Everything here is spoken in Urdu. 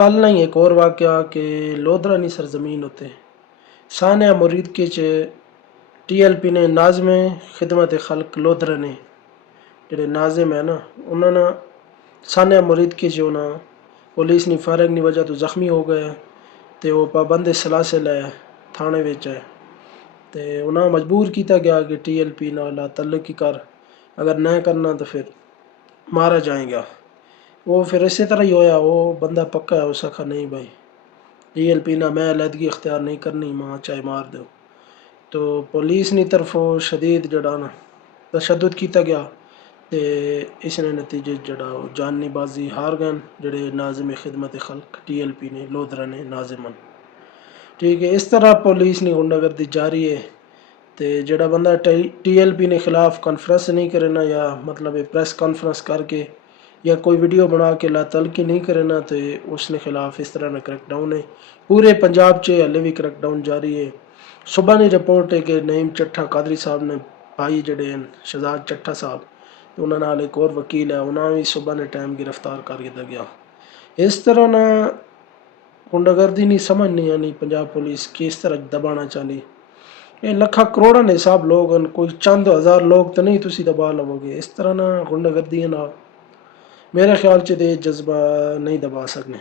کل نہیں ایک اور واقعہ کہ لودھرانی سرزمین ہوتے ثانیہ مرید کے ٹی ایل پی نے ناظم خدمت خلق لودھرانے جڑے ناظم ہے نا انہوں نے ثانیہ مرید کے جو نا پولیس نے فارغ کی وجہ تو زخمی ہو گئے تو وہ پابند سلاسل ہے تھانے وچ ہے تو انہاں مجبور کیتا گیا کہ ٹی ایل پی نال تعلق ہی کر، اگر نہ کرنا تو پھر مارا جائیں گا۔ وہ پھر اسی طرح ہی ہویا، وہ بندہ پکا ہے، اس آکھا نہیں بھائی ٹی ایل پی نہ میں علیحدگی اختیار نہیں کرنی، ماں چاہے مار دو۔ تو پولیس کی طرفوں شدید جڑا نا تشدد کیتا گیا تے اس نے نتیجے جڑا وہ جانی بازی ہار گئے جڑے ناظم خدمت خلق ٹی ایل پی نے لودھرانے ناظمن۔ ٹھیک ہے، اس طرح پولیس نے غنڈہ گردی جاری ہے تے جڑا بندہ ٹی ایل پی نے خلاف کانفرنس نہیں کرنا یا مطلب پریس کانفرنس کر کے یا کوئی ویڈیو بنا کے لا تلقی نہیں کرنا تو اس نے خلاف اس طرح نہ کریک ڈاؤن ہے۔ پورے پنجاب چ ہلے بھی کریک ڈاؤن جاری ہے۔ صبح نے رپورٹ ہے کہ نعیم چٹھا قادری صاحب نے بھائی جڑے ہیں شہزاد چٹھا صاحب تو انہوں نے ایک اور وکیل ہے، انہوں نے صبح نے ٹائم گرفتار کر دیا گیا۔ اس طرح نہ غنڈہ گردی نہیں سمجھ نہیں آنی پنجاب پولیس کس طرح دبانا چاہی، یہ لکھا کروڑا نے حساب لوگ ہیں، کوئی چند ہزار لوگ تو نہیں تسی دبا لو گے، اس طرح نہ غنڈہ گردی نہ میرے خیال چ دے جذبہ نہیں دبا سکنے۔